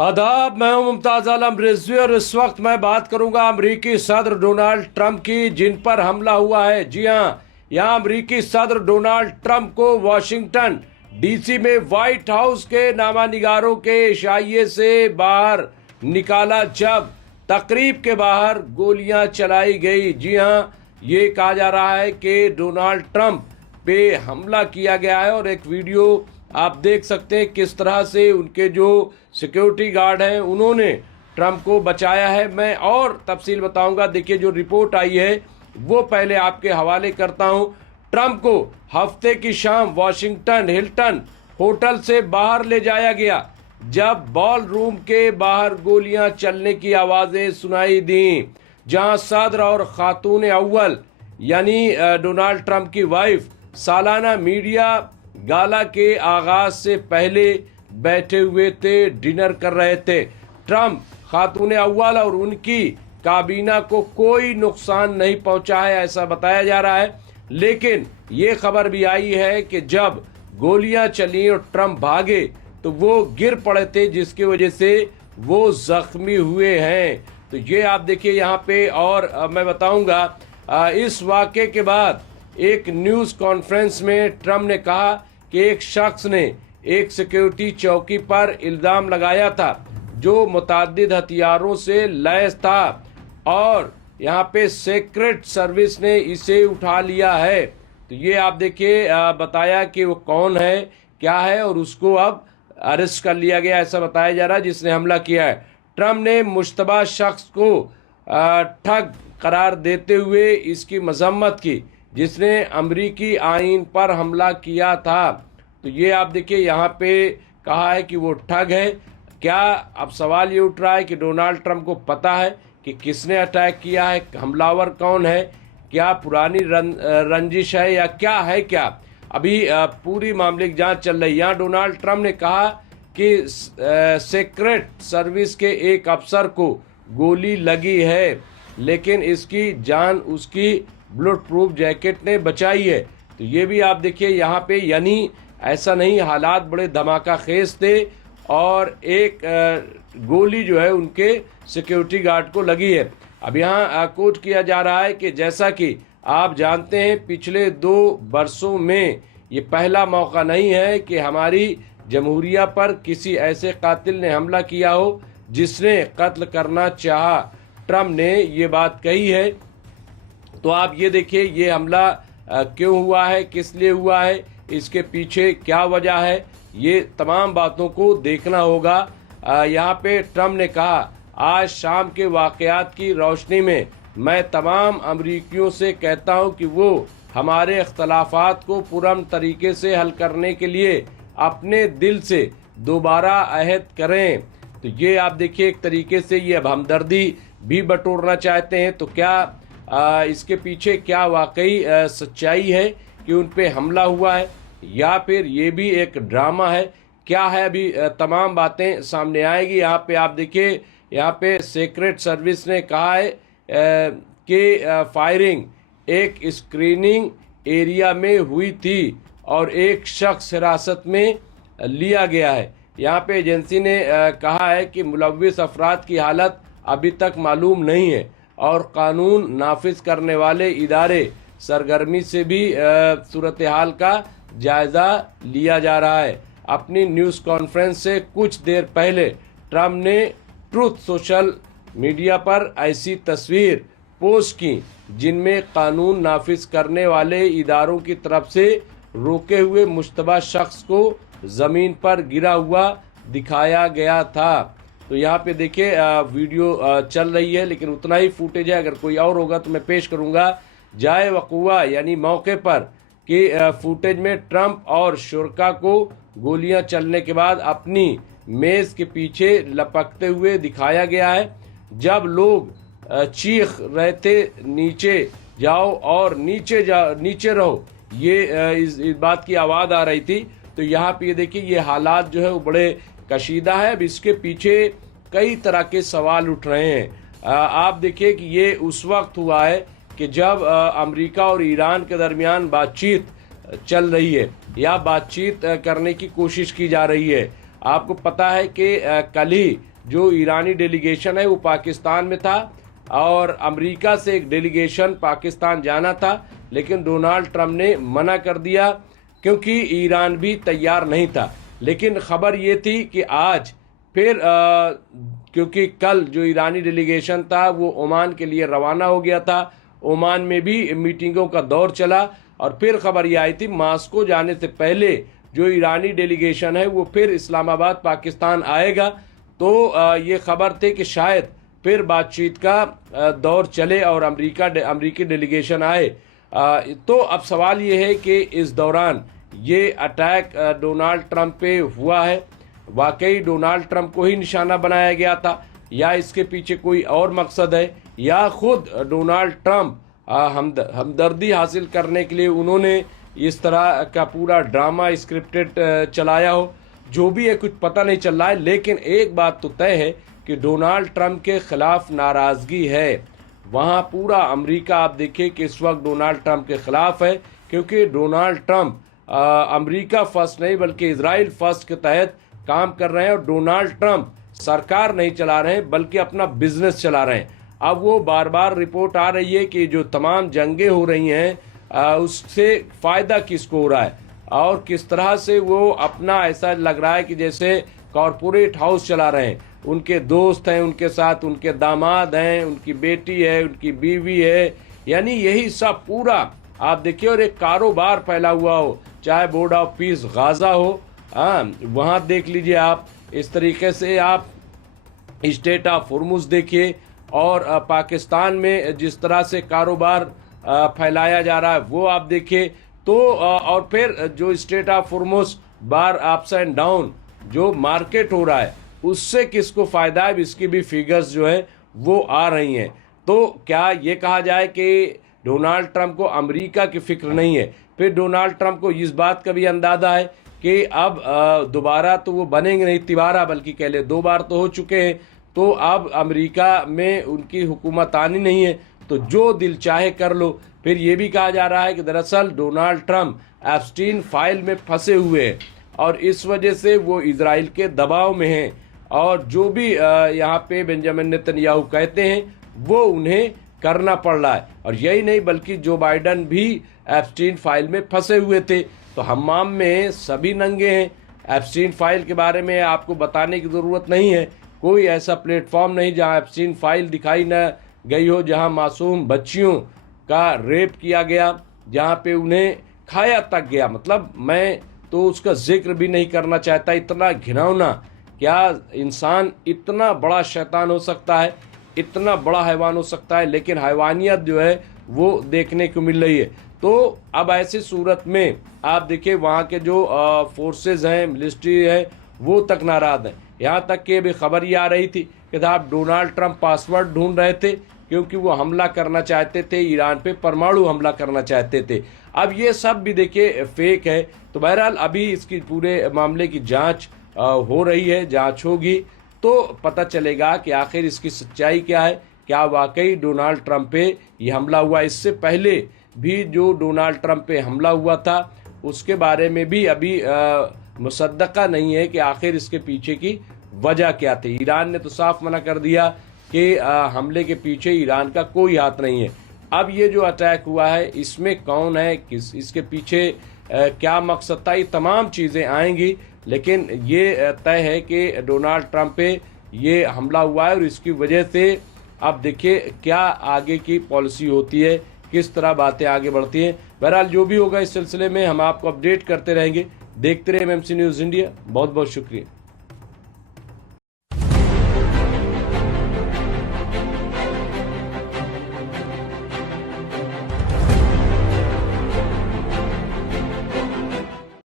आदाब, मैं हूं मुमताज आलम रिजवी और इस वक्त मैं बात करूंगा अमरीकी सदर डोनाल्ड ट्रंप की, जिन पर हमला हुआ है। जी हां, यहां अमरीकी सदर डोनाल्ड ट्रंप को वाशिंगटन डीसी में व्हाइट हाउस के नामानिगारों के इशाइये से बाहर निकाला जब तकरीब के बाहर गोलियां चलाई गई। जी हां, ये कहा जा रहा है कि डोनाल्ड ट्रंप पे हमला किया गया है और एक वीडियो आप देख सकते हैं किस तरह से उनके जो सिक्योरिटी गार्ड हैं उन्होंने ट्रंप को बचाया है। मैं और तफसील बताऊंगा। देखिए, जो रिपोर्ट आई है वो पहले आपके हवाले करता हूं। ट्रंप को हफ्ते की शाम वाशिंगटन हिल्टन होटल से बाहर ले जाया गया जब बॉल रूम के बाहर गोलियां चलने की आवाजें सुनाई दी, जहां सदर और खातून अव्वल यानी डोनाल्ड ट्रंप की वाइफ सालाना मीडिया गाला के आगाज से पहले बैठे हुए थे, डिनर कर रहे थे। ट्रंप, खातून अव्वल और उनकी काबीना को कोई नुकसान नहीं पहुंचा है, ऐसा बताया जा रहा है। लेकिन ये खबर भी आई है कि जब गोलियां चली और ट्रंप भागे तो वो गिर पड़े थे, जिसकी वजह से वो जख्मी हुए हैं। तो ये आप देखिए यहाँ पे। और मैं बताऊंगा, इस वाक़े के बाद एक न्यूज़ कॉन्फ्रेंस में ट्रंप ने कहा कि एक शख्स ने एक सिक्योरिटी चौकी पर इल्ज़ाम लगाया था जो मुतअद्दिद हथियारों से लैस था और यहाँ पे सीक्रेट सर्विस ने इसे उठा लिया है। तो ये आप देखिए, बताया कि वो कौन है, क्या है, और उसको अब अरेस्ट कर लिया गया, ऐसा बताया जा रहा है, जिसने हमला किया है। ट्रंप ने मुश्तबा शख्स को ठग करार देते हुए इसकी मजम्मत की, जिसने अमरीकी आइन पर हमला किया था। तो ये आप देखिए यहाँ पे कहा है कि वो ठग है। क्या अब सवाल ये उठ रहा है कि डोनाल्ड ट्रंप को पता है कि किसने अटैक किया है, हमलावर कौन है, क्या पुरानी रंजिश है या क्या है। क्या अभी पूरी मामले की जांच चल रही है। यहाँ डोनाल्ड ट्रंप ने कहा कि सीक्रेट सर्विस के एक अफसर को गोली लगी है, लेकिन इसकी जान उसकी बुलेट प्रूफ जैकेट ने बचाई है। तो ये भी आप देखिए यहाँ पे, यानी ऐसा नहीं, हालात बड़े धमाका खेज थे और एक गोली जो है उनके सिक्योरिटी गार्ड को लगी है। अब यहाँ कोट किया जा रहा है कि जैसा कि आप जानते हैं, पिछले 2 वर्षों में ये पहला मौका नहीं है कि हमारी जमहूरिया पर किसी ऐसे कातिल ने हमला किया हो जिसने कत्ल करना चाहा। ट्रंप ने ये बात कही है। तो आप ये देखिए, ये हमला क्यों हुआ है, किस लिए हुआ है, इसके पीछे क्या वजह है, ये तमाम बातों को देखना होगा। यहाँ पे ट्रंप ने कहा, आज शाम के वाक़यात की रोशनी में मैं तमाम अमरीकियों से कहता हूँ कि वो हमारे इख्तलाफात को पुरअमन तरीके से हल करने के लिए अपने दिल से दोबारा अहद करें। तो ये आप देखिए, एक तरीके से ये अब हमदर्दी भी बटोरना चाहते हैं। तो क्या इसके पीछे क्या वाकई सच्चाई है कि उन पे हमला हुआ है, या फिर ये भी एक ड्रामा है, क्या है, अभी तमाम बातें सामने आएगी। यहाँ पे आप देखिए, यहाँ पे सीक्रेट सर्विस ने कहा है कि फायरिंग एक स्क्रीनिंग एरिया में हुई थी और एक शख्स हिरासत में लिया गया है। यहाँ पे एजेंसी ने कहा है कि मुलव्विस अफराद की हालत अभी तक मालूम नहीं है और कानून नाफिज करने वाले इदारे सरगर्मी से भी सूरत हाल का जायजा लिया जा रहा है। अपनी न्यूज़ कॉन्फ्रेंस से कुछ देर पहले ट्रंप ने ट्रूथ सोशल मीडिया पर ऐसी तस्वीर पोस्ट की जिनमें कानून नाफिज करने वाले इदारों की तरफ से रोके हुए मुश्तबा शख्स को ज़मीन पर गिरा हुआ दिखाया गया था। तो यहाँ पे देखिए, वीडियो चल रही है, लेकिन उतना ही फुटेज है। अगर कोई और होगा तो मैं पेश करूँगा। जाए वक़ुआ यानी मौके पर कि फुटेज में ट्रंप और शुरका को गोलियां चलने के बाद अपनी मेज़ के पीछे लपकते हुए दिखाया गया है, जब लोग चीख रहे थे, नीचे जाओ और नीचे रहो, ये इस बात की आवाज़ आ रही थी। तो यहाँ पे ये देखिए, ये हालात जो है वो बड़े कशीदा है। अब इसके पीछे कई तरह के सवाल उठ रहे हैं। आप देखिए कि ये उस वक्त हुआ है कि जब अमेरिका और ईरान के दरमियान बातचीत चल रही है या बातचीत करने की कोशिश की जा रही है। आपको पता है कि कल ही जो ईरानी डेलीगेशन है वो पाकिस्तान में था और अमेरिका से एक डेलीगेशन पाकिस्तान जाना था, लेकिन डोनाल्ड ट्रंप ने मना कर दिया क्योंकि ईरान भी तैयार नहीं था। लेकिन खबर ये थी कि आज फिर क्योंकि कल जो ईरानी डेलीगेशन था वो ओमान के लिए रवाना हो गया था, ओमान में भी मीटिंगों का दौर चला और फिर खबर ये आई थी मास्को जाने से पहले जो ईरानी डेलीगेशन है वो फिर इस्लामाबाद पाकिस्तान आएगा। तो ये खबर थी कि शायद फिर बातचीत का दौर चले और अमेरिकी डेलीगेशन आए। तो अब सवाल ये है कि इस दौरान ये अटैक डोनाल्ड ट्रंप पे हुआ है, वाकई डोनाल्ड ट्रंप को ही निशाना बनाया गया था या इसके पीछे कोई और मकसद है, या खुद डोनाल्ड ट्रंप हमदर्दी हासिल करने के लिए उन्होंने इस तरह का पूरा ड्रामा स्क्रिप्टेड चलाया हो। जो भी है कुछ पता नहीं चल रहा है, लेकिन एक बात तो तय है कि डोनाल्ड ट्रंप के खिलाफ नाराजगी है। वहाँ पूरा अमेरिका आप देखिए कि इस वक्त डोनाल्ड ट्रंप के खिलाफ है, क्योंकि डोनाल्ड ट्रंप अमेरिका फर्स्ट नहीं बल्कि इजराइल फर्स्ट के तहत काम कर रहे हैं और डोनाल्ड ट्रंप सरकार नहीं चला रहे हैं बल्कि अपना बिजनेस चला रहे हैं। अब वो बार बार रिपोर्ट आ रही है कि जो तमाम जंगें हो रही हैं उससे फ़ायदा किसको हो रहा है और किस तरह से वो अपना, ऐसा लग रहा है कि जैसे कॉरपोरेट हाउस चला रहे हैं। उनके दोस्त हैं उनके साथ, उनके दामाद हैं, उनकी बेटी है, उनकी बीवी है, यानी यही सब पूरा आप देखिए। और एक कारोबार फैला हुआ हो, चाहे बोर्ड ऑफ पीस गाजा हो, वहाँ देख लीजिए आप, इस तरीके से आप स्टेट ऑफ हुर्मुज़ देखिए और पाकिस्तान में जिस तरह से कारोबार फैलाया जा रहा है वो आप देखिए। तो और फिर जो स्टेट ऑफ हुर्मुज़ बार अप्स एंड डाउन जो मार्केट हो रहा है उससे किसको फ़ायदा है, इसकी भी फिगर्स जो है वो आ रही हैं। तो क्या ये कहा जाए कि डोनाल्ड ट्रंप को अमेरिका की फिक्र नहीं है? फिर डोनाल्ड ट्रंप को इस बात का भी अंदाज़ा है कि अब दोबारा तो वो बनेंगे नहीं तिबारा, बल्कि कह ले 2 बार तो हो चुके हैं, तो अब अमेरिका में उनकी हुकूमत आनी नहीं है, तो जो दिल चाहे कर लो। फिर ये भी कहा जा रहा है कि दरअसल डोनाल्ड ट्रंप एप्स्टीन फाइल में फंसे हुए हैं और इस वजह से वो इजराइल के दबाव में हैं और जो भी यहाँ पे बेंजामिन नेतन्याहू कहते हैं वो उन्हें करना पड़ रहा है। और यही नहीं बल्कि जो बाइडन भी एप्स्टीन फाइल में फंसे हुए थे, तो हमाम में सभी नंगे हैं। एप्स्टीन फाइल के बारे में आपको बताने की ज़रूरत नहीं है, कोई ऐसा प्लेटफॉर्म नहीं जहां एप्स्टीन फाइल दिखाई न गई हो, जहां मासूम बच्चियों का रेप किया गया, जहां पे उन्हें खाया तक गया। मतलब मैं तो उसका जिक्र भी नहीं करना चाहता, इतना घिनौना। क्या इंसान इतना बड़ा शैतान हो सकता है, इतना बड़ा हैवान हो सकता है? लेकिन हैवानियत जो है वो देखने को मिल रही है। तो अब ऐसी सूरत में आप देखिए वहाँ के जो फोर्सेज हैं, मिलिट्री है, वो तक नाराज हैं। यहाँ तक कि अभी खबर ये आ रही थी कि साहब डोनाल्ड ट्रंप पासवर्ड ढूंढ रहे थे क्योंकि वो हमला करना चाहते थे, ईरान पे परमाणु हमला करना चाहते थे। अब ये सब भी देखिए फेक है। तो बहरहाल अभी इसकी पूरे मामले की जांच हो रही है, जांच होगी तो पता चलेगा कि आखिर इसकी सच्चाई क्या है, क्या वाकई डोनाल्ड ट्रंप पे ये हमला हुआ। इससे पहले भी जो डोनाल्ड ट्रंप पे हमला हुआ था उसके बारे में भी अभी मुसद्दका नहीं है कि आखिर इसके पीछे की वजह क्या थी। ईरान ने तो साफ मना कर दिया कि हमले के पीछे ईरान का कोई हाथ नहीं है। अब ये जो अटैक हुआ है इसमें कौन है, किस, इसके पीछे क्या मकसद था, ये तमाम चीज़ें आएंगी। लेकिन ये तय है कि डोनाल्ड ट्रंप पे ये हमला हुआ है और इसकी वजह से अब देखिए क्या आगे की पॉलिसी होती है, किस तरह बातें आगे बढ़ती हैं। बहरहाल जो भी होगा इस सिलसिले में हम आपको अपडेट करते रहेंगे। देखते रहे एमएमसी न्यूज़ इंडिया। बहुत बहुत शुक्रिया।